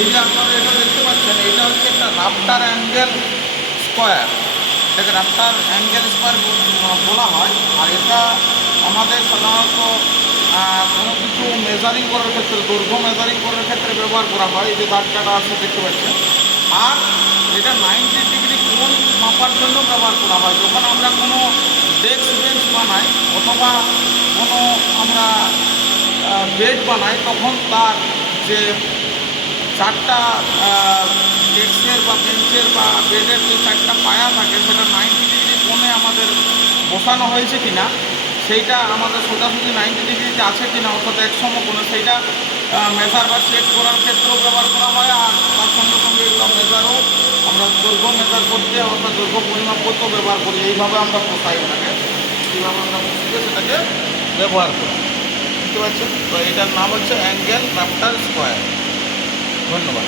এই যে আপনারা এটা দেখতে পাচ্ছেন, এটা হচ্ছে একটা রাফটার অ্যাঙ্গেল স্কোয়ার। এটাকে রাফটার অ্যাঙ্গেল স্কোয়ার বলা হয়। আর এটা আমাদের সাধারণত কোনো কিছু মেজারিং করার ক্ষেত্রে, দৈর্ঘ্য মেজারিং করার ক্ষেত্রে ব্যবহার করা হয়। এই যে দাগ কাটা আছে দেখতে পাচ্ছেন। আর এটা 90 ডিগ্রি কোণ মাপার জন্য ব্যবহার করা হয়। যখন আমরা কোনো ডেস্ক বেঞ্চ বানাই অথবা কোনো আমরা বেড বানাই, তখন তার যে চারটা ডেস্কের বা বেঞ্চের বা বেডের যে চারটা পায়া থাকে, সেটা 90 ডিগ্রি কোণে আমাদের বসানো হয়েছে কিনা, সেইটা আমাদের সোজাসুজি 90 ডিগ্রিতে আছে কিনা, অর্থাৎ এক সমকোণে, সেইটা মেজার বা চেক করার ক্ষেত্রেও ব্যবহার করা হয়। আর তার সঙ্গে সঙ্গে এগুলো মেজারও আমরা দৈর্ঘ্য মেজার করতে, অর্থাৎ দৈর্ঘ্য পরিমাপ করতেও ব্যবহার করি। এইভাবে আমরা বসাই ওটাকে, এইভাবে আমরা বসিয়ে সেটাকে ব্যবহার করি। বুঝতে পারছেন? তো এটার নাম হচ্ছে অ্যাঙ্গেল রাফটার স্কোয়ার। ধন্যবাদ।